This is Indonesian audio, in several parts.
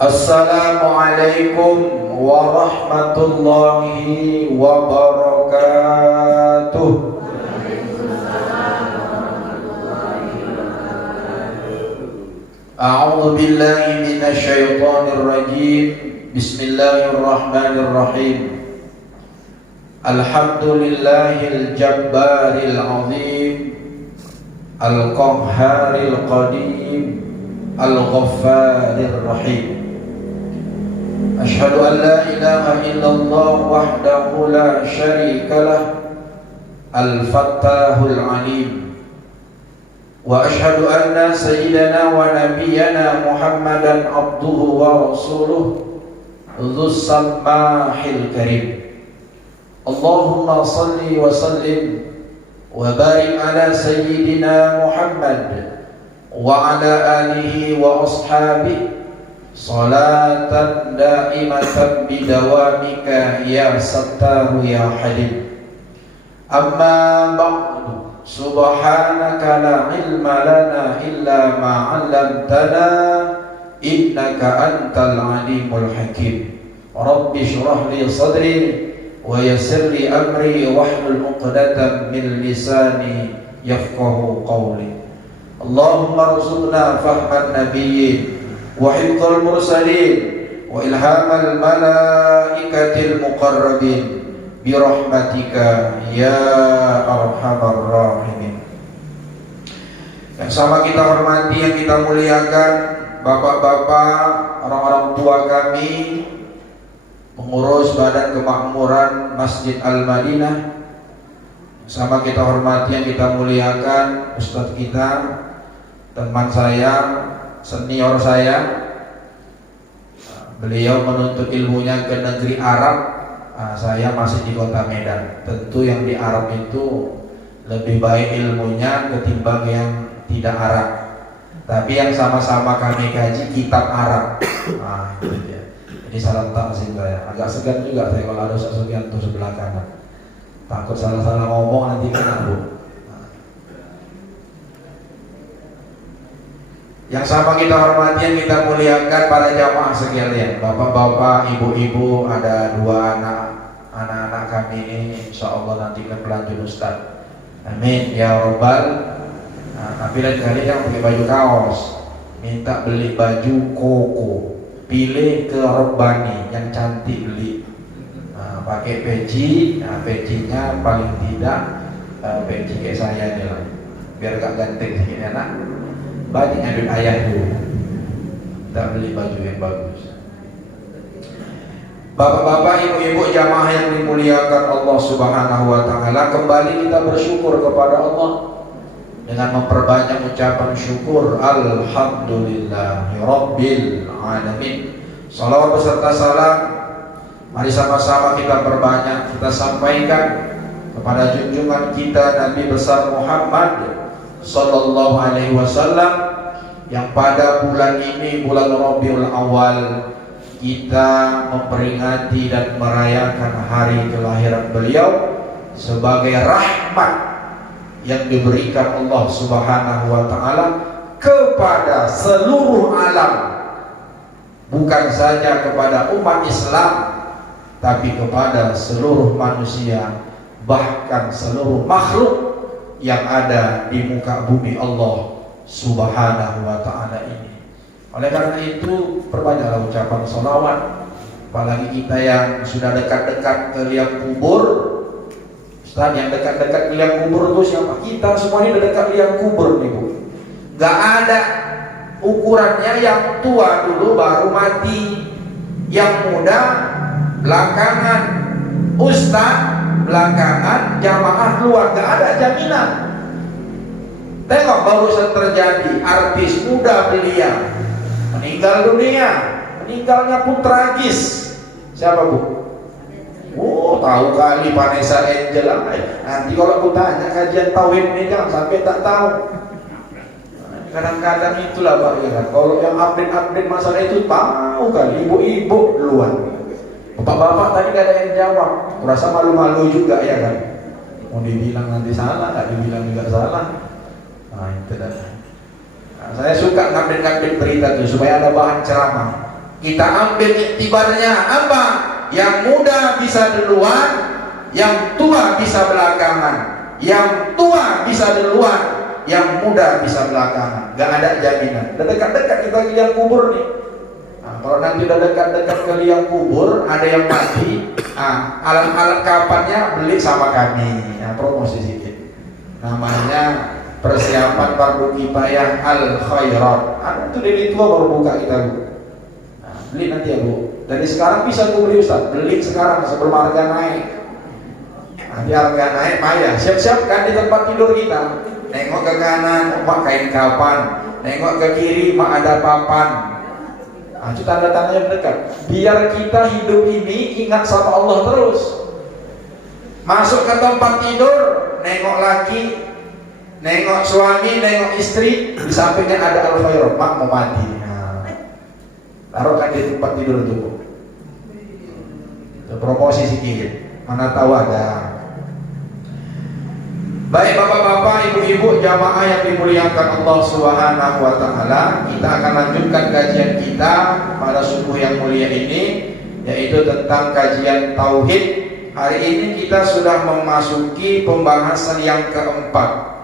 Assalamualaikum warahmatullahi wabarakatuh. A'udzu billahi minasy syaithanir rajim. Bismillahirrahmanirrahim. Alhamdulillahil jabbaril azim, al-qahharil qadim, al-ghaffarir rahim. Asyhadu an la ilaha illallah wahdahu la syarika lah, al-fattahul alim. Wa asyhadu anna sayyidana wa nabiyyana Muhammadan abduhu wa rasuluh dzus samahil karim. Allahumma salli wa sallim wa barik ala sayyidina Muhammad wa ala alihi wa ashabihi salatan daimatan bidawamika ya sattaru ya halim. Amma ba'du, subhanaka la ilma lana illa ma 'allamtana innaka antal alimul hakim. Rabbi shrah li sadri wa yassir li amri wahlul 'uqdatam min lisani yafqahu qawli. Allahumma rzuqna fahman nabiyyin wa hifdzal mursalin wa ilhamal malaikatil muqarrabin bi rahmatika ya arhamar rahimin. Yang sama kita hormati, yang kita muliakan bapak-bapak, orang-orang tua kami, pengurus Badan Kemakmuran Masjid Al-Madinah. Sama kita hormati, yang kita muliakan ustadz kita, teman saya, senior saya. Beliau menuntut ilmunya ke negeri Arab, saya masih di kota Medan. Tentu yang di Arab itu lebih baik ilmunya ketimbang yang tidak Arab. Tapi yang sama-sama kami kaji kitab Arab. Itu dia. Jadi salam takzim saya. Agak segan juga saya kalau ada Ustaz Sugianto sebelah kanan. Takut salah-salah ngomong nanti kena Bu. Yang sama kita hormati, yang kita muliakan para jamaah sekalian, bapak-bapak, ibu-ibu, ada dua anak-anak kami ini, insya Allah nanti kan pelanjut Ustaz. Amin ya robbal. Tapi lain kali yang pakai baju kaos, minta beli baju koko, pilih ke Robbani yang cantik beli. Pakai peci, pecinya paling tidak peci kayak saya nih lah, biar gak ganteng sedikit enak. Banyaknya duit ayah dulu, kita beli baju yang bagus. Bapak-bapak, ibu-ibu, jamaah yang dimuliakan Allah Subhanahu wa Ta'ala, kembali kita bersyukur kepada Allah dengan memperbanyak ucapan syukur. Alhamdulillahi Rabbil Alamin. Salawat beserta salam mari sama-sama kita perbanyak, kita sampaikan kepada junjungan kita Nabi besar Muhammad Sallallahu Alaihi Wasallam, yang pada bulan ini, bulan Rabiul Awal, kita memperingati dan merayakan hari kelahiran beliau sebagai rahmat yang diberikan Allah Subhanahu wa Ta'ala kepada seluruh alam, bukan saja kepada umat Islam, tapi kepada seluruh manusia, bahkan seluruh makhluk yang ada di muka bumi Allah Subhanahu wa Ta'ala ini. Oleh karena itu, perbanyaklah ucapan sholawat, apalagi kita yang sudah dekat-dekat ke liang kubur. Ustaz, yang dekat-dekat ke liang kubur itu siapa? Kita semua ini dekat liang kubur nih Bu. Gak ada ukurannya, yang tua dulu baru mati, yang muda belakangan, ustaz belakangan, jamaah keluar. Gak ada jaminan. Tengok barusan terjadi, artis muda belia meninggal dunia. Meninggalnya pun tragis. Siapa Bu? Oh, tahu kali, Vanessa Angel. Nanti kalau aku tanya kajian tauhid ini jangan sampai tak tahu. Kadang-kadang itulah Pak ya kan. Kalau yang update masalah itu tahu kali, ibu-ibu duluan. Bapak-bapak tadi gak ada yang jawab. Merasa malu-malu juga ya kan. Mau dibilang nanti salah, gak dibilang juga salah. Nah itu dah. Saya suka ngambil berita tuh supaya ada bahan ceramah. Kita ambil iktibarnya apa? Yang muda bisa duluan, yang tua bisa belakangan. Yang tua bisa duluan, yang muda bisa belakangan. Gak ada jaminan. Udah dekat-dekat kita ke liang kubur nih. Nah, kalau nanti udah dekat-dekat ke liang kubur, ada yang mati, alat-alat kapannya beli sama kami. Promosi sedikit. Namanya persiapan fardu kifayah al khairat. Itu dari tua baru buka kita, Bu. Beli nanti ya, Bu. Dari sekarang bisa Bu beli, Ustaz. Beli sekarang sebelum harga naik. Nanti harga naik, Maya siap-siap kan di tempat tidur kita. Nengok ke kanan, mak kain kapan. Nengok ke kiri, mak ada papan. Itu tanda-tandanya mendekat. Biar kita hidup ini ingat sama Allah terus. Masuk ke tempat tidur, nengok laki, nengok suami, nengok istri. Di sampingnya ada al-khairat, mak mau mati. Taruhkan di tempat tidur itu, Bu. Promosi sedikit. Mana tahu ada. Baik bapak-bapak, ibu-ibu, jamaah yang dimuliakan Allah Subhanahu wa taala, kita akan lanjutkan kajian kita pada subuh yang mulia ini, yaitu tentang kajian tauhid. Hari ini kita sudah memasuki pembahasan yang keempat.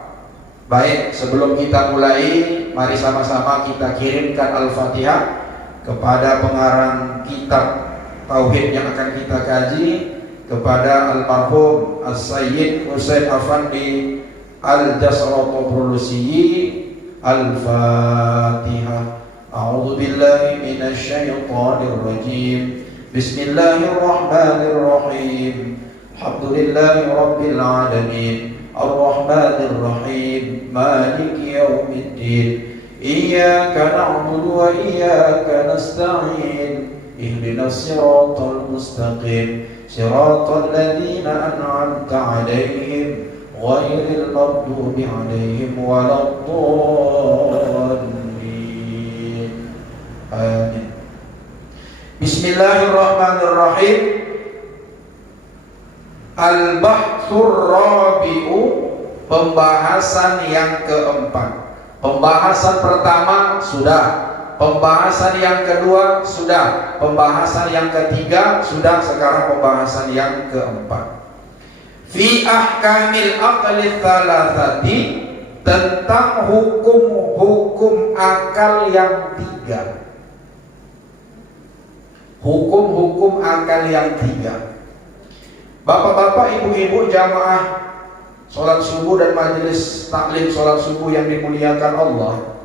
Baik, sebelum kita mulai, mari sama-sama kita kirimkan Al-Fatihah kepada pengarang kitab tauhid yang akan kita kaji, kepada almarhum As-Sayyid Husain Afandi Al-Jasratobulusi. Al-Fatihah. A'udzu billahi minasy syaithanir rajim. Bismillahirrahmanirrahim. Alhamdulillahi rabbil alamin. Ar-Rahmanir Rahim. Maliki yaumiddin. Iyyaka na'budu wa iyyaka nasta'in. Ihdinas siratal mustaqim. Siratal ladzina an'amta 'alaihim ghairil maghdubi 'alaihim waladdallin. Amin. Bismillahirrahmanirrahim. Al-Bahthur Rabi'u, pembahasan yang keempat. Pembahasan pertama sudah, pembahasan yang kedua sudah, pembahasan yang ketiga sudah, sekarang pembahasan yang keempat. Fi ahkamil aqli thalathati, tentang hukum-hukum akal yang tiga. Hukum-hukum akal yang tiga. Bapak-bapak, ibu-ibu, jamaah sholat subuh dan majelis taklim sholat subuh yang dimuliakan Allah,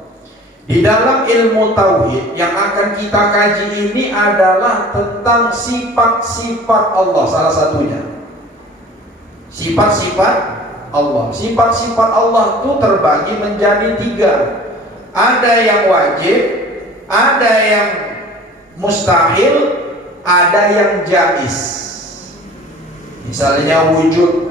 di dalam ilmu tauhid yang akan kita kaji ini adalah tentang sifat-sifat Allah. Salah satunya sifat-sifat Allah. Sifat-sifat Allah itu terbagi menjadi tiga. Ada yang wajib, ada yang mustahil, ada yang jaiz. Misalnya wujud,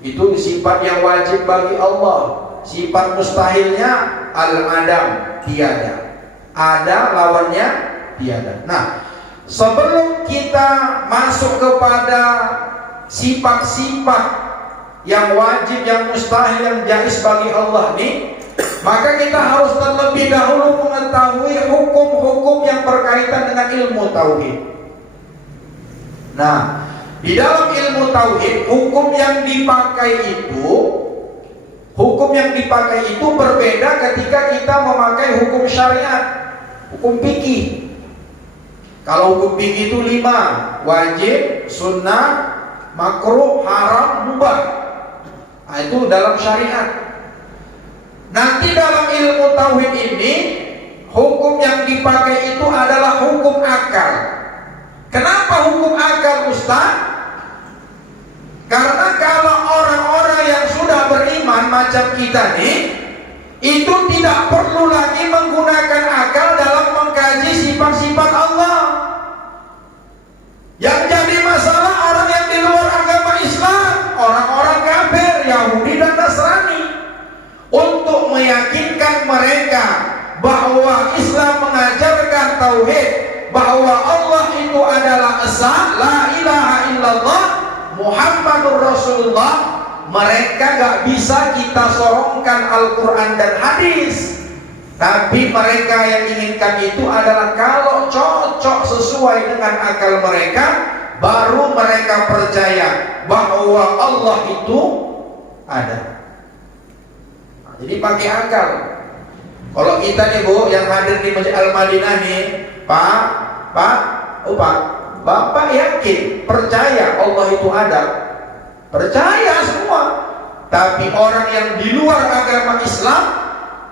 itu sifat yang wajib bagi Allah. Sifat mustahilnya al-adam, tiada. Ada lawannya tiada. Nah, sebelum kita masuk kepada sifat-sifat yang wajib, yang mustahil, yang jaiz bagi Allah ini, maka kita harus terlebih dahulu mengetahui hukum-hukum yang berkaitan dengan ilmu tauhid. Nah, di dalam ilmu tauhid, hukum yang dipakai itu berbeda ketika kita memakai hukum syariat, hukum fikih. Kalau hukum fikih itu 5, wajib, sunnah, makruh, haram, mubah. Nah, itu dalam syariat. Nanti dalam ilmu tauhid ini, hukum yang dipakai itu adalah hukum akal. Kenapa hukum akal, Ustaz? Karena kalau orang-orang yang sudah beriman macam kita nih, itu tidak perlu lagi menggunakan akal dalam mengkaji sifat-sifat Allah. Yang jadi masalah orang yang di luar agama Islam, orang-orang kafir, Yahudi dan Nasrani, untuk meyakinkan mereka bahwa Islam mengajarkan tauhid, bahwa Allah itu adalah esa, la ilaha illallah, Muhammadur Rasulullah, mereka gak bisa kita sorongkan Al-Quran dan hadis. Tapi mereka yang inginkan itu adalah kalau cocok sesuai dengan akal mereka, baru mereka percaya bahwa Allah itu ada. Nah, jadi pakai akal. Kalau kita nih Bu, yang hadir di Masjid Al-Madinah nih, Bapak yakin, percaya Allah itu ada, percaya semua. Tapi orang yang di luar agama Islam,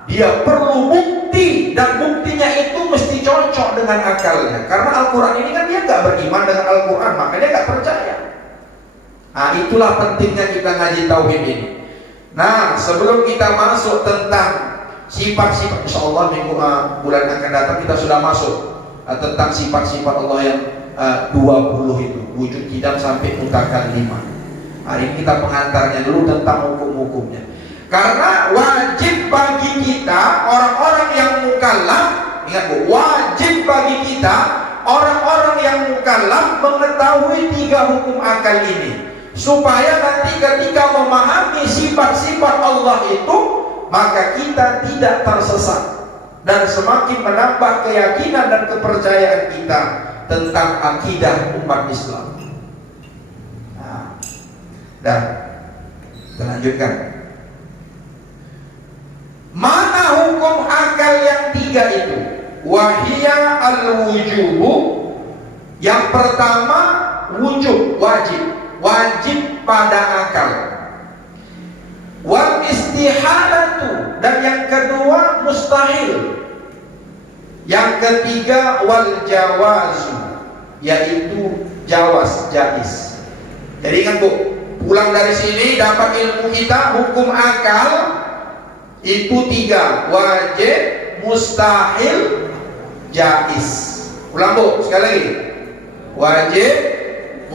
dia perlu bukti, dan buktinya itu mesti cocok dengan akalnya. Karena Al-Quran ini kan dia nggak beriman dengan Al-Quran, makanya nggak percaya. Nah, itulah pentingnya kita ngaji tauhid ini. Nah, sebelum kita masuk tentang sifat-sifat, insya Allah minggu bulan akan datang kita sudah masuk tentang sifat-sifat Allah yang 20 itu, wujud kidam sampai mutakallimah. Hari ini kita pengantarnya dulu tentang hukum-hukumnya. Karena wajib bagi kita orang-orang yang mukallaf, ingat Bu, wajib bagi kita orang-orang yang mukallaf mengetahui 3 hukum akal ini, supaya nanti ketika memahami sifat-sifat Allah itu, maka kita tidak tersesat dan semakin menambah keyakinan dan kepercayaan kita tentang akidah umat Islam. Nah, dan kita lanjutkan. Mana hukum akal yang 3 itu? Wahia al-wujubu. Yang pertama wujub, wajib pada akal. Wal istihalatu, dan yang kedua mustahil. Yang ketiga wal jawazu, yaitu jawaz, jaiz. Jadi kan Bu, pulang dari sini dapat ilmu kita, hukum akal itu 3, wajib, mustahil, jaiz. Ulang Bu, sekali lagi. Wajib,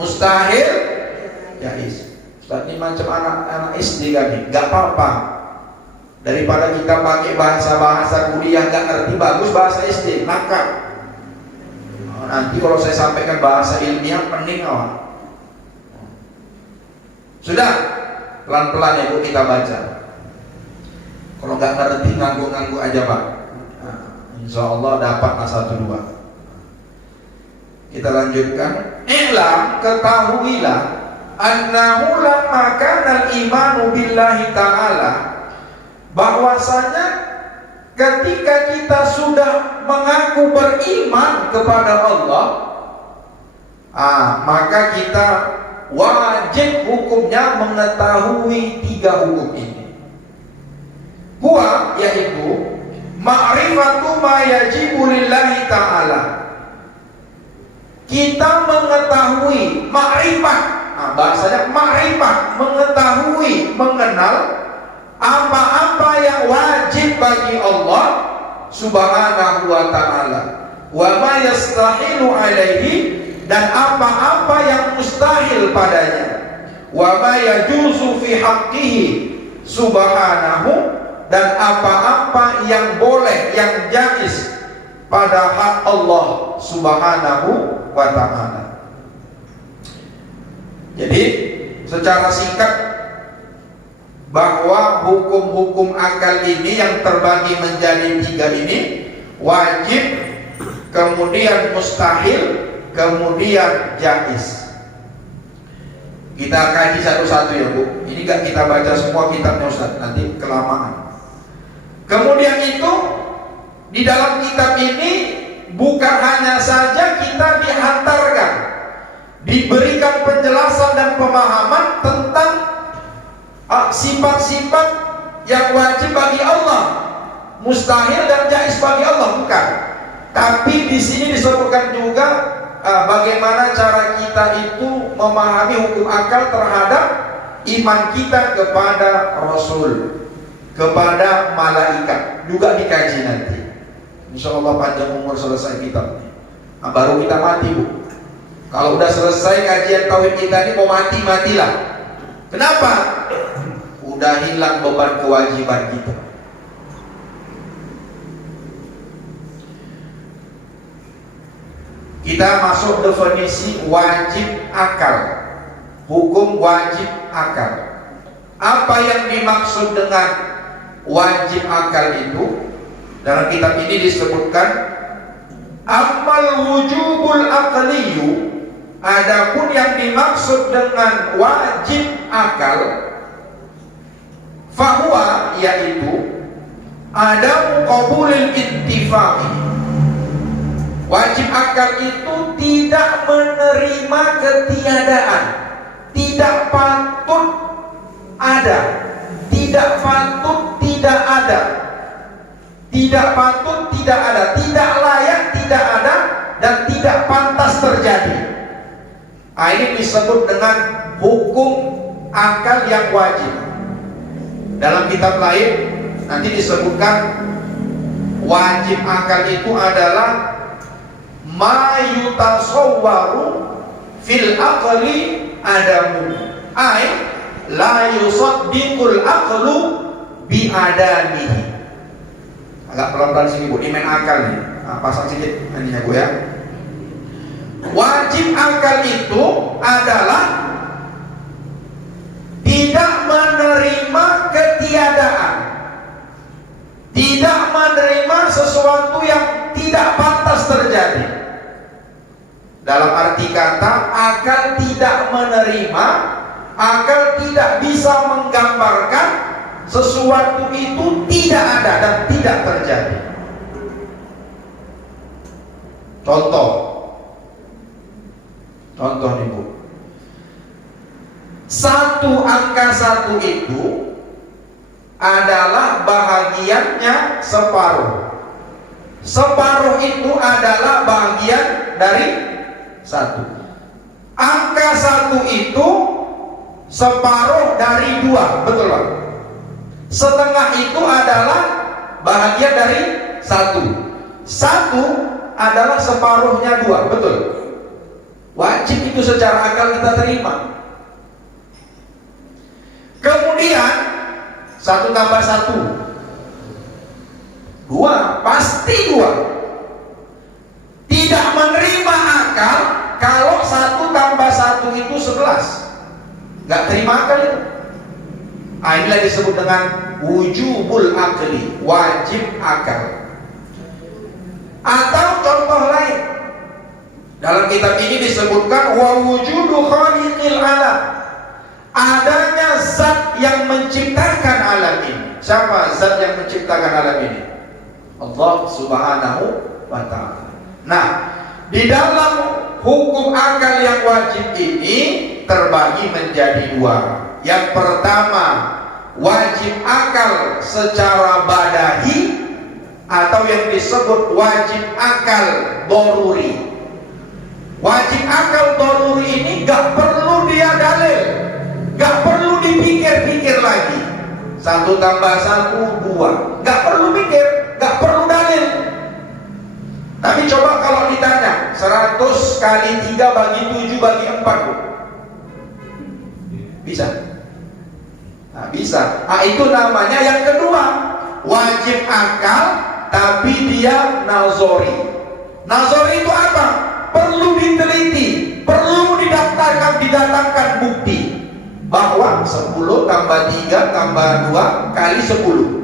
mustahil, jaiz. Ustaz, ini macam anak-anak SD kan nih, gak apa-apa. Daripada kita pakai bahasa-bahasa kuliah gak ngerti, bagus bahasa SD, nakal. Nanti kalau saya sampaikan bahasa ilmiah, pening awak. Sudah, pelan-pelan ya Bu kita baca. Kalau nggak ngerti nganggu-nganggu aja Pak. Nah, insya Allah dapatlah 1-2. Kita lanjutkan. I'lam, ketahuilah, annahu lamma kana al-imanu billahi ta'ala, bahwasanya ketika kita sudah mengaku beriman kepada Allah, maka kita wajib hukumnya mengetahui 3 hukum ini. Huwa, yaitu ma'rifatu ma yajibu lillahi ta'ala. Kita mengetahui, ma'rifat, bahasanya ma'rifat, mengetahui, mengenal apa-apa yang wajib bagi Allah subhanahu wa ta'ala, wa ma yastahilu alaihi, dan apa-apa yang mustahil padanya, wa ma yajuzu fi haqqihi subhanahu, dan apa-apa yang boleh, yang jaiz pada hak Allah subhanahu wa ta'ala. Jadi secara singkat, bahwa hukum-hukum akal ini yang terbagi menjadi 3 ini, wajib, kemudian mustahil, kemudian jaiz. Kita kaji satu-satu ya Bu. Ini gak kita baca semua kitabnya Ustaz, nanti kelamaan. Kemudian itu, di dalam kitab ini bukan hanya saja kita dihantarkan, diberikan penjelasan dan pemahaman tentang sifat-sifat yang wajib bagi Allah, mustahil dan jaiz bagi Allah, bukan. Tapi di sini disebutkan juga bagaimana cara kita itu memahami hukum akal terhadap iman kita kepada Rasul, kepada malaikat, juga dikaji nanti. Insya Allah panjang umur selesai kitab ini. Baru kita mati Bu. Kalau udah selesai kajian tauhid kita ini, mau mati-matilah. Kenapa? Udah hilang beban kewajiban kita. Kita masuk definisi wajib akal. Hukum wajib akal. Apa yang dimaksud dengan wajib akal itu? Dalam kitab ini disebutkan Ammal wujubul aqliyu, adapun yang dimaksud dengan wajib akal, fahuwa, yaitu adamu qabulil intifai. Wajib akal itu tidak menerima ketiadaan, tidak patut ada, tidak patut tidak ada, tidak patut tidak ada, tidak layak tidak ada, dan tidak pantas terjadi. Ini disebut dengan hukum akal yang wajib. Dalam kitab lain nanti disebutkan wajib akal itu adalah ma yutasawwaru fil aqli adamu, ay la yusaddiqul aqlu bi adamihi. Agak pelan-pelan sini Bu, ini main akal nih. Pasang sedikit ininya Bu ya. Wajib akal itu adalah tidak menerima ketiadaan, tidak menerima sesuatu yang tidak pantas terjadi. Dalam arti kata, akal tidak menerima, akal tidak bisa menggambarkan sesuatu itu tidak ada dan tidak terjadi. Contoh nih Bu, 1 angka 1 itu adalah bahagiannya separuh. Separuh itu adalah bahagian dari 1. Angka 1 itu separuh dari 2, betul Pak? Setengah itu adalah bahagian dari 1. 1 adalah separuhnya 2, betul? Wajib itu secara akal kita terima. Kemudian 1 tambah 1 2, pasti 2. Tidak menerima akal kalau 1 tambah 1 itu 11. Gak terima akal itu. Inilah disebut dengan wujubul akli, wajib akal. Atau contoh lain, dalam kitab ini disebutkan wa wujudu khaliqil alam, adanya zat yang menciptakan alam ini. Siapa zat yang menciptakan alam ini? Allah Subhanahu wa ta'ala. Nah, di dalam hukum akal yang wajib ini terbagi menjadi 2. Yang pertama, wajib akal secara badahi atau yang disebut wajib akal doruri. Wajib akal doruri ini gak perlu dia dalil, gak perlu dipikir-pikir lagi. 1 tambah 1 2, gak perlu mikir, gak perlu dalil. Tapi coba kalau ditanya 100 kali 3 bagi 7 bagi 4 Bu, bisa? Nah, bisa. Itu namanya yang kedua, wajib akal tapi dia nazori. Nazori itu apa? Perlu diteliti, perlu didatangkan bukti bahwa 10 tambah 3 tambah 2 kali 10.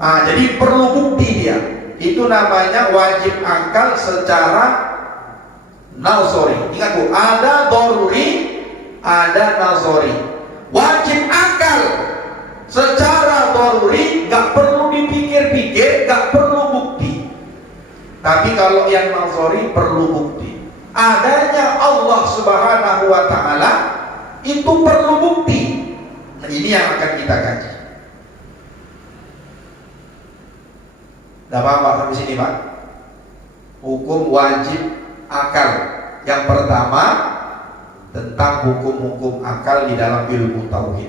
Jadi perlu bukti dia. Itu namanya wajib akal secara nazori. Ingat Bu, ada doruri, ada nazori. Wajib akal secara doruri gak perlu dipikir-pikir, gak perlu bukti. Tapi kalau yang nazori perlu bukti. Adanya Allah Subhanahu wa ta'ala itu perlu bukti. Nah, ini yang akan kita kaji. Udah paham Pak sampai sini Pak? Hukum wajib akal. Yang pertama tentang hukum-hukum akal di dalam ilmu tauhid.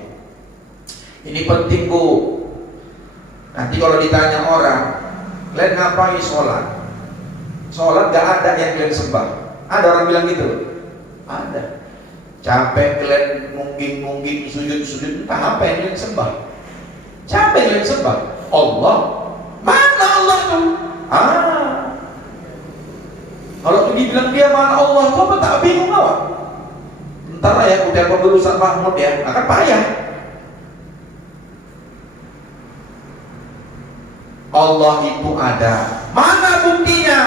Ini penting Bu. Nanti kalau ditanya orang, kalian ngapain sholat? Sholat gak ada yang kalian sembah. Ada orang bilang gitu? Ada. Capek kalian mungging sujud, entah apa yang kalian sembah. Siapa yang kalian sembah? Allah. Mana Allah tuh? Kalau tuh dibilang dia mana Allah tuh, apa tak bingung apa? Ntar lah ya, udah dulu Ustaz Mahmud ya, akan payah. Allah itu ada. Mana buktinya?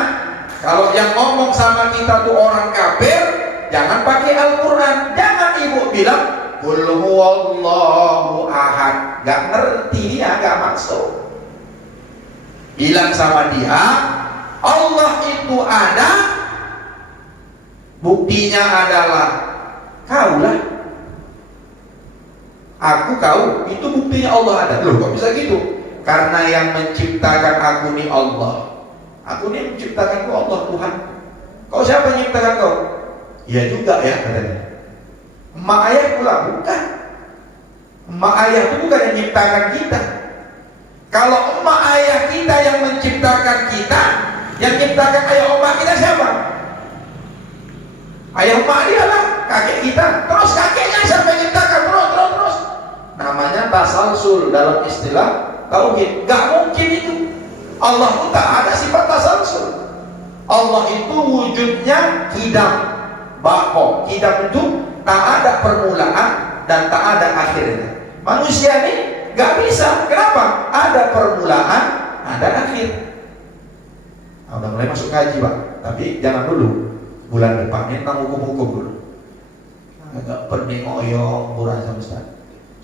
Kalau yang ngomong sama kita tuh orang kafir, jangan pakai Al-Quran. Jangan ibu bilang Qul huwallahu ahad. Gak ngerti dia, gak maksud. Bilang sama dia, Allah itu ada. Buktinya adalah kaulah, aku kau, itu buktinya Allah ada. Loh kok bisa gitu? Karena yang menciptakan aku ini Allah. Aku ini menciptakan kau Allah Tuhan. Kau siapa yang menciptakan kau? Iya juga ya katanya. Emak ayah pula bukan. Emak ayah itu bukan yang menciptakan kita. Kalau emak ayah kita yang menciptakan kita, yang menciptakan ayah emak kita siapa? Ayah emak dia lah, kakek kita. Terus kakeknya siapa yang menciptakan? Terus. Namanya tasalsul dalam istilah tauhid. Gak mungkin itu. Allah itu tak ada sifat tasalsul. Allah itu wujudnya kidam, bako. Kidam itu tak ada permulaan dan tak ada akhirnya. Manusia ini gak bisa. Kenapa? Ada permulaan, ada akhir. Nah, udah mulai masuk kaji Pak. Tapi jangan dulu. Bulan depan ini tentang hukum-hukum dulu. Agak pening oyong murah sama Ustaz.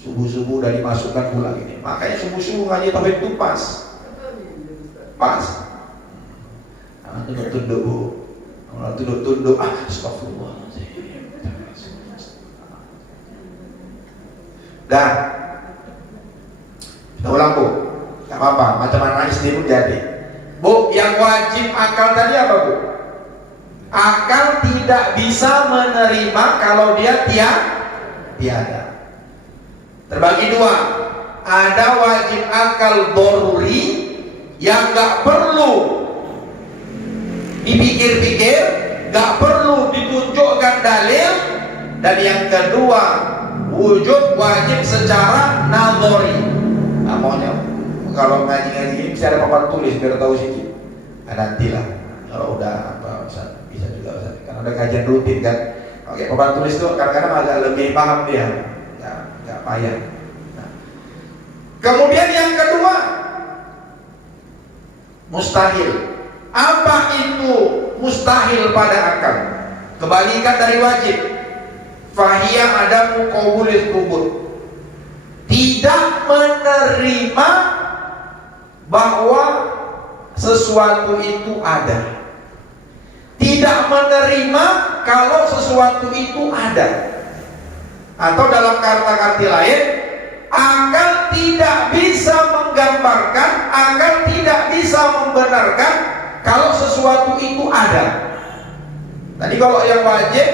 Subuh-subuh udah dimasukkan pula gini. Makanya subuh-subuh ngaji tauhid itu pas. Nah, tunduk-tunduk Bu. Kalau tunduk-tunduk, astagfirullahaladzim. Dan kita ulang Bu. Gak apa-apa, macam mana istri pun jadi. Bu, yang wajib akal tadi apa Bu? Akal tidak bisa menerima kalau dia tiada. Terbagi dua. Ada wajib akal doruri yang gak perlu dipikir-pikir, gak perlu ditunjukkan dalil. Dan yang kedua, wujud wajib secara nadhari. Nah, maunya kalau ngaji-ngaji ini bisa ada papan tulis biar tahu sedikit. Nah, nantilah kalau udah apa bisa juga Ustaz. Karena udah kajian rutin kan. Oke, papan tulis itu kadang-kadang agak lebih paham dia. Gak payah. Nah. Kemudian yang kedua, mustahil. Apa itu mustahil pada akal? Kebalikan dari wajib. Fahiyya adamu qaulil thubut. Tidak menerima bahwa sesuatu itu ada. Tidak menerima kalau sesuatu itu ada. Atau dalam kata-kata lain, akal tidak bisa menggambarkan, akal tidak bisa membenarkan kalau sesuatu itu ada. Tadi kalau yang wajib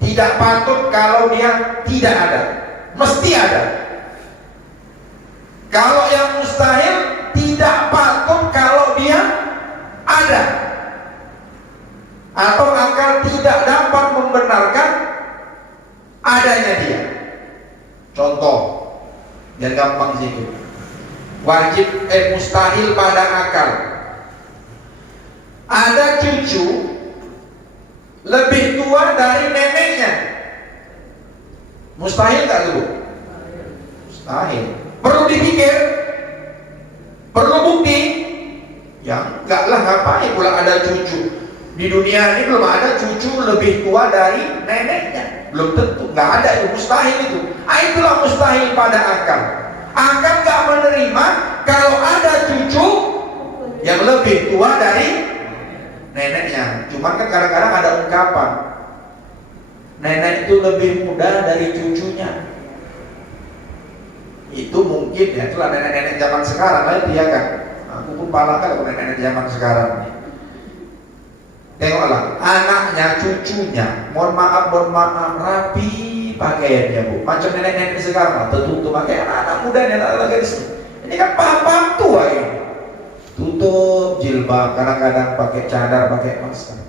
tidak patut kalau dia tidak ada, mesti ada. Kalau yang mustahil tidak patut kalau dia ada. Atau akal tidak dapat membenarkan adanya dia. Contoh yang gampang sih itu. Wajib mustahil pada akal. Ada cucu lebih tua dari neneknya. Mustahil tak tuh? Mustahil. Perlu dipikir, perlu bukti. Ya enggak lah, ngapain pula ada cucu. Di dunia ini belum ada cucu lebih tua dari neneknya. Belum tentu, nggak ada, itu mustahil itu. Itulah mustahil pada akal. Akal nggak menerima kalau ada cucu yang lebih tua dari neneknya. Cuman kan kadang-kadang ada ungkapan, nenek itu lebih muda dari cucunya. Itu mungkin ya, itulah nenek-nenek zaman sekarang lah itu ya kan. Aku pun pala kalau nenek-nenek zaman sekarang. Tengoklah, anaknya, cucunya, mohon maaf, rapi pakaiannya Bu. Macam nenek-nenek sekarang lah, tertutup pakai anak muda yang tak lagi di sini. Ini kan paham tua ini. Tutup jilbab, kadang-kadang pakai cadar, pakai masker.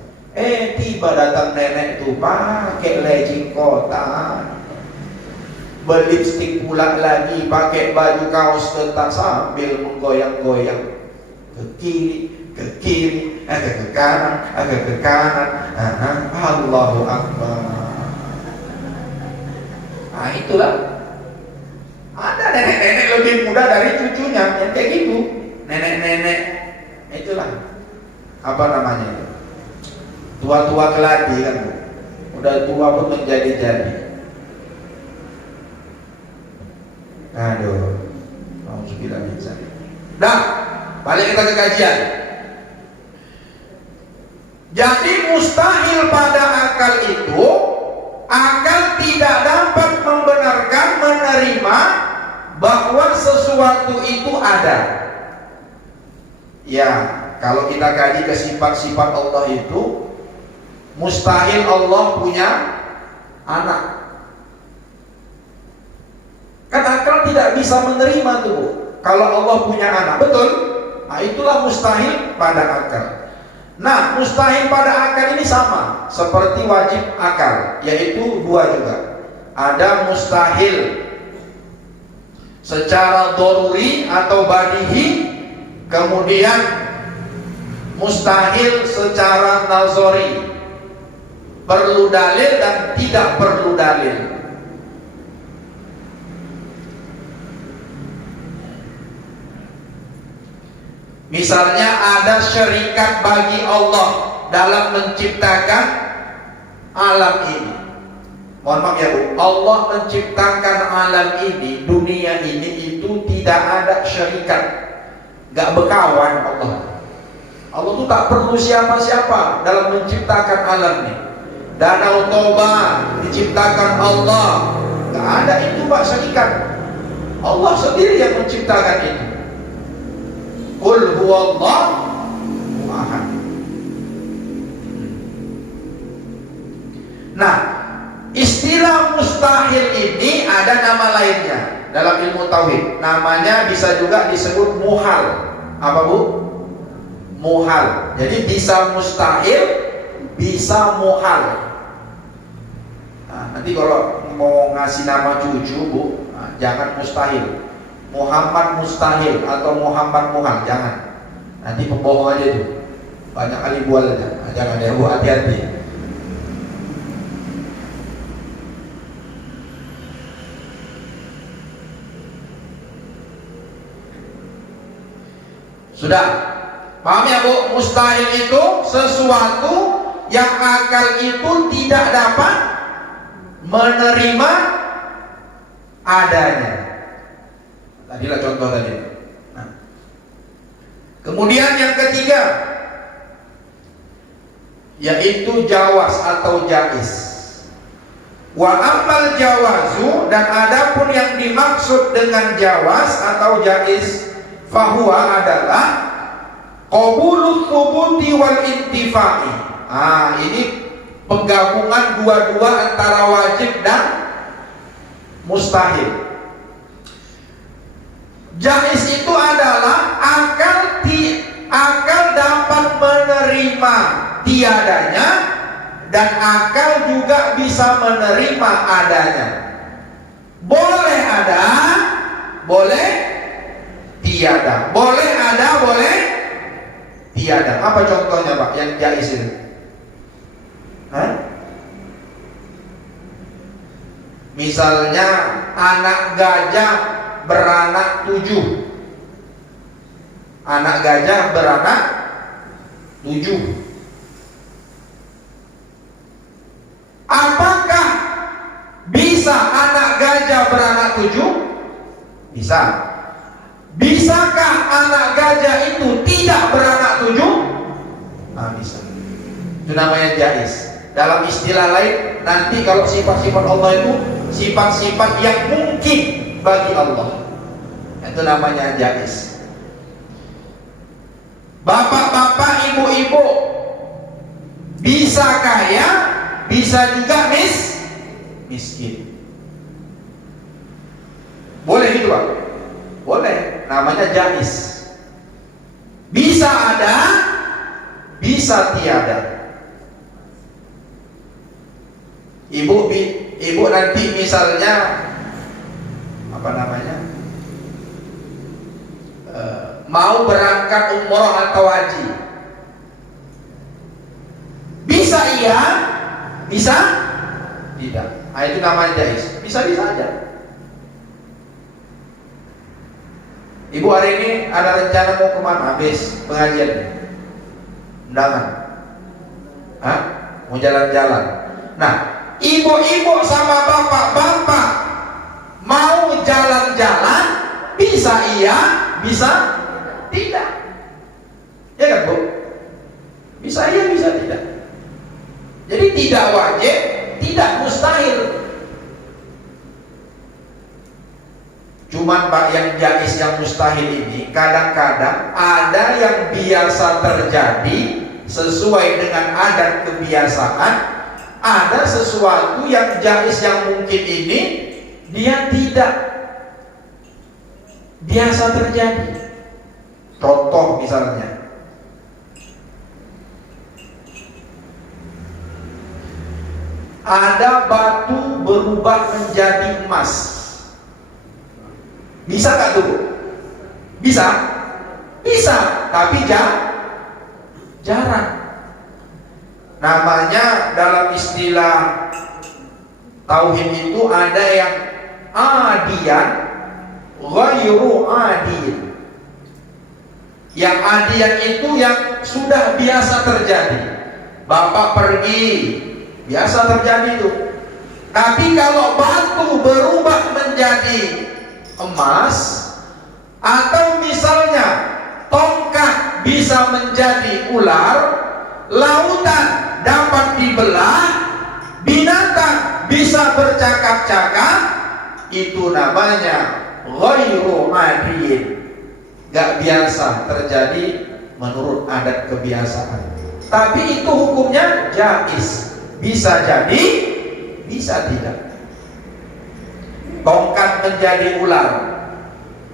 Tiba datang nenek tuh pakai legging kotak, berlipstik pula lagi, pakai baju kaos ketat sambil menggoyang-goyang ke kiri, agak ke kanan, Allahu Akbar. Nah itulah, ada nenek-nenek lebih muda dari cucunya yang kayak gitu. Nenek-nenek itulah. apa namanya itu? Tua-tua keladi kan, Bu. Udah tua pun menjadi-jadi. Aduh, mau sebilang bisa. Nah, balik kita ke kajian. Jadi mustahil pada akal itu, akal tidak dapat membenarkan, menerima bahwa sesuatu itu ada. Ya, kalau kita kaji ke sifat-sifat Allah itu, mustahil Allah punya anak. Kan akal tidak bisa menerima tuh, Bu. Kalau Allah punya anak, betul? Nah, itulah mustahil pada akal. Nah, mustahil pada akal ini sama seperti wajib akal, yaitu dua juga. Ada mustahil secara doruri atau badihi, kemudian mustahil secara nazori, perlu dalil dan tidak perlu dalil. Misalnya ada syarikat bagi Allah dalam menciptakan alam ini. Mohon maaf ya, Bu, Allah menciptakan alam ini, dunia ini itu tidak ada syarikat, gak berkawan Allah. Allah itu tak perlu siapa-siapa dalam menciptakan alam ini. Danau Toba diciptakan Allah, gak ada itu Pak syarikat. Allah sendiri yang menciptakan itu. Qul huwallahu ahad. Nah, istilah mustahil ini ada nama lainnya dalam ilmu tauhid. Namanya bisa juga disebut muhal. Apa, Bu? Muhal. Jadi bisa mustahil, bisa muhal. Nah, nanti kalau mau ngasih nama cucu, Bu, nah, jangan mustahil. Muhammad mustahil atau Muhammad muhal, jangan. Nanti pembohong aja tuh, banyak kali bual aja. Nah, jangan ya, Bu, hati-hati. Sudah paham ya, Bu? Mustahil itu sesuatu yang akal itu tidak dapat menerima adanya. Tadilah contoh tadi. Nah. Kemudian yang ketiga, yaitu jawaz atau jaiz. Wa ammal jawazu, dan adapun yang dimaksud dengan jawaz atau jaiz, fahuwa adalah qabulut thubuti wal intifa'i. Ini penggabungan dua-dua antara wajib dan mustahil. Jaiz itu adalah akal dapat menerima tiadanya, dan akal juga bisa menerima adanya. Boleh ada, boleh tiada. Boleh ada, boleh tiada. Apa contohnya, Pak, yang jaiz itu? Misalnya anak gajah beranak 7. Anak gajah beranak 7. Apakah bisa anak gajah beranak 7? Bisa. Bisakah anak gajah itu tidak beranak 7? Bisa. Itu namanya jaiz. Dalam istilah lain, nanti kalau sifat-sifat Allah itu sifat-sifat yang mungkin bagi Allah, itu namanya jaiz. Bapak-bapak, ibu-ibu bisa kaya, bisa juga miskin. Boleh gitu, Pak? Boleh, namanya jaiz. Bisa ada, bisa tiada. Ibu nanti misalnya apa namanya, mau berangkat umroh atau haji, bisa iya, bisa tidak. Nah, itu namanya jaiz. Bisa-bisa aja. Ibu hari ini ada rencana mau kemana habis pengajian? Undangan. Hah? Mau jalan-jalan. Nah, ibu-ibu sama bapak-bapak mau jalan-jalan, bisa iya, bisa tidak. Ya kan Bu? Bisa iya, bisa tidak. Jadi tidak wajib, tidak mustahil. Cuman Pak, yang jais yang mustahil ini kadang-kadang ada yang biasa terjadi sesuai dengan adat kebiasaan, ada sesuatu yang jais yang mungkin ini dia tidak biasa terjadi. Contoh misalnya, ada batu berubah menjadi emas. Bisa nggak tuh? Bisa? Bisa, tapi jarang. Namanya dalam istilah tauhid itu ada yang adian, ghairu adil. Yang adian itu yang sudah biasa terjadi. Bapak pergi, biasa terjadi itu. Tapi kalau batu berubah menjadi emas, atau misalnya tongkat bisa menjadi ular, lautan dapat dibelah, binatang bisa bercakap-cakap, itu namanya ghairu adil, gak biasa terjadi menurut adat kebiasaan. Tapi itu hukumnya jais, bisa jadi, bisa tidak. Tongkat menjadi ular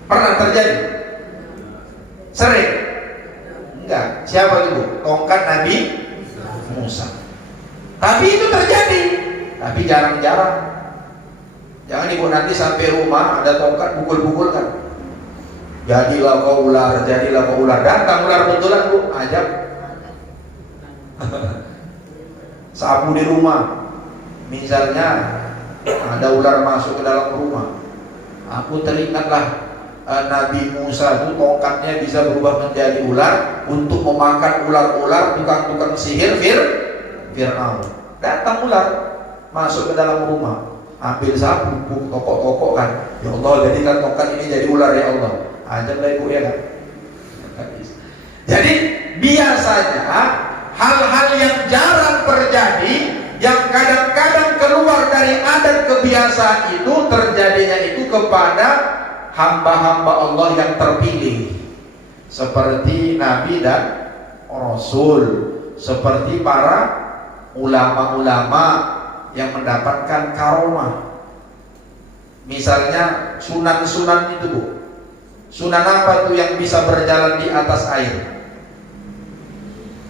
pernah terjadi? Sering? Enggak. Siapa itu? Tongkat Nabi Musa. Tapi itu terjadi, tapi jarang-jarang. Jangan ibu nanti sampai rumah ada tongkat pukul-pukul kan. Jadilah kau ular, jadilah kau ular. Datang ular betulan Bu, ajab. Sapu di rumah, misalnya ada ular masuk ke dalam rumah, aku teringatlah Nabi Musa itu tongkatnya bisa berubah menjadi ular untuk memakan ular-ular tukang-tukang sihir Fir'aun. Datang ular masuk ke dalam rumah, ambil sapu, tokok-tokok kan. Ya Allah, jadikan tongkat ini jadi ular ya Allah. Ajab lah ibu ya kan. Jadi biasanya hal-hal yang jarang terjadi, yang kadang-kadang keluar dari adat kebiasaan itu, terjadinya itu kepada hamba-hamba Allah yang terpilih, seperti Nabi dan Rasul, seperti para ulama-ulama yang mendapatkan karomah. Misalnya sunan-sunan itu Bu, sunan apa tuh yang bisa berjalan di atas air?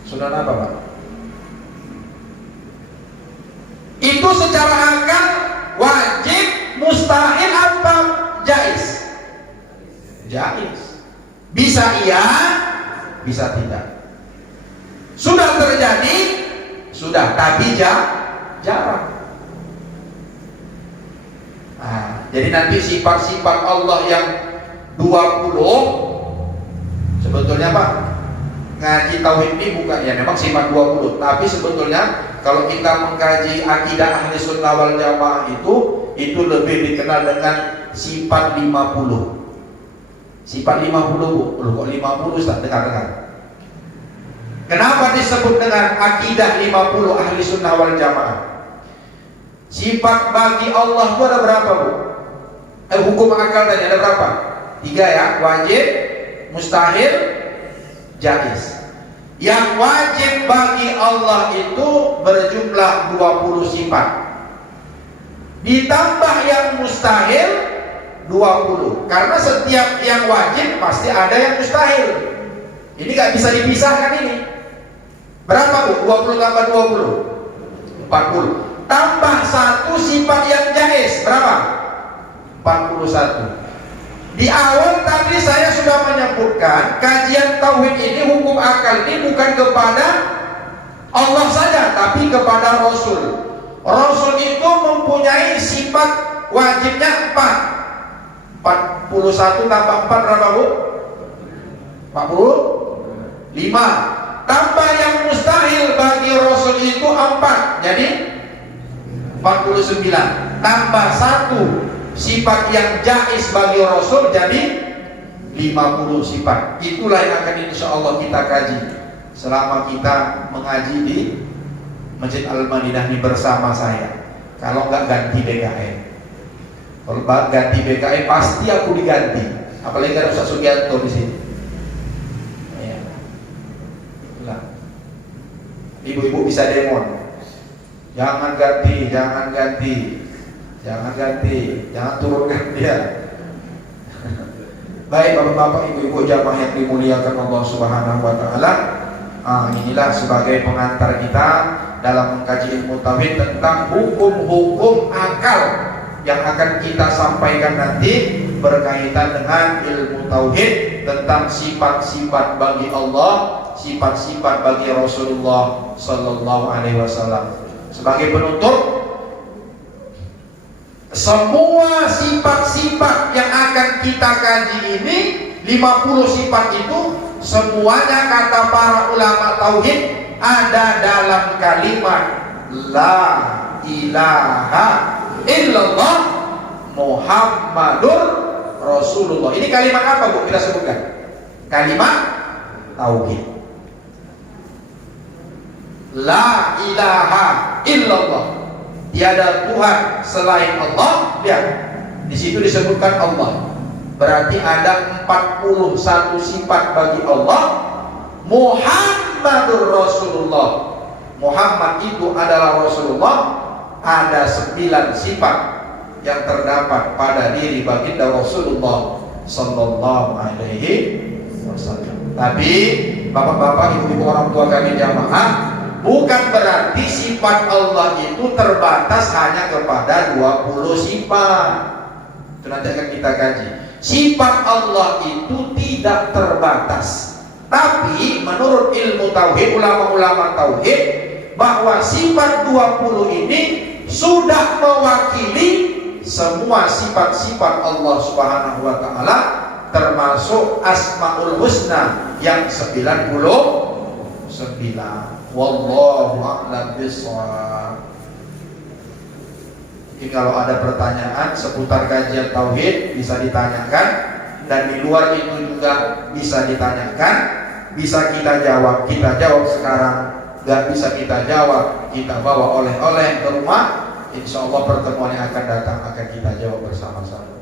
Sunan apa Pak? Itu secara akal wajib, mustahil, apa jais? Jais. Bisa iya, bisa tidak. Sudah terjadi, sudah, tapi jarang. Nah, jadi nanti sifat-sifat Allah yang 20 sebetulnya Pak, ngaji tauhid ini bukan ya memang sifat 20, tapi sebetulnya kalau kita mengkaji akidah ahli sunnah wal jamaah itu lebih dikenal dengan sifat 50. Sifat 50 Bu, loh kok 50 Ustaz? Dengar. Kenapa disebut dengan akidah 50 ahli sunnah wal jamaah? Sifat bagi Allah itu ada berapa Bu? Hukum akal tadi ada berapa? 3 ya, wajib, mustahil, jais. Yang wajib bagi Allah itu berjumlah 20 sifat, ditambah yang mustahil 20. Karena setiap yang wajib pasti ada yang mustahil. Ini gak bisa dipisahkan ini. Berapa Bu? 20 tambah 20 40. Tambah 1 sifat yang jais, berapa? 41. Di awal tadi saya sudah menyebutkan kajian tauhid ini, hukum akal ini bukan kepada Allah saja, tapi kepada Rasul. Rasul itu mempunyai sifat wajibnya 4. 41 tambah 4 berapa Bu? 45. tambah yang mustahil bagi Rasul itu 4, jadi 49, tambah 1 sifat yang jais bagi Rasul, jadi 50 sifat. Itulah yang akan insya Allah kita kaji selama kita mengaji di Masjid Al-Madinah ini bersama saya. Kalau nggak ganti BKM, kalau ganti BKM pasti aku diganti, apalagi ada Ustaz Sugianto di sini. Ya. Itulah. Ibu-ibu bisa demon, jangan ganti, jangan ganti, jangan ganti, jangan turunkan dia. Baik bapak-bapak, ibu-ibu jamaah yang dimuliakan Allah Subhanahu wa taala. Inilah sebagai pengantar kita dalam mengkaji ilmu tauhid tentang hukum-hukum akal yang akan kita sampaikan nanti berkaitan dengan ilmu tauhid tentang sifat-sifat bagi Allah, sifat-sifat bagi Rasulullah sallallahu alaihi wasallam. Sebagai penutup, semua sifat-sifat yang akan kita kaji ini, 50 sifat itu semuanya kata para ulama tauhid ada dalam kalimat la ilaha illallah Muhammadur Rasulullah. Ini kalimat apa Bu kita sebutkan? Kalimat tauhid. La ilaha illallah, tiada Tuhan selain Allah. Lihat, di situ disebutkan Allah. Berarti ada 41 sifat bagi Allah. Muhammadur Rasulullah, Muhammad itu adalah Rasulullah. Ada 9 sifat yang terdapat pada diri baginda Rasulullah sallallahu alaihi wasallam. Tapi bapak-bapak, ibu-ibu, orang tua kami jamaah, bukan berarti sifat Allah itu terbatas hanya kepada 20 sifat. Itu nanti akan kita kaji. Sifat Allah itu tidak terbatas. Tapi menurut ilmu tauhid, ulama-ulama tauhid, bahwa sifat 20 ini sudah mewakili semua sifat-sifat Allah Subhanahu wa taala, termasuk Asmaul Husna yang 99. Wallahu a'lam bishawab. Jadi kalau ada pertanyaan seputar kajian tauhid bisa ditanyakan, dan di luar itu juga bisa ditanyakan, bisa kita jawab sekarang. Gak bisa kita jawab, kita bawa oleh-oleh ke rumah. Insya Allah pertemuan yang akan datang akan kita jawab bersama-sama.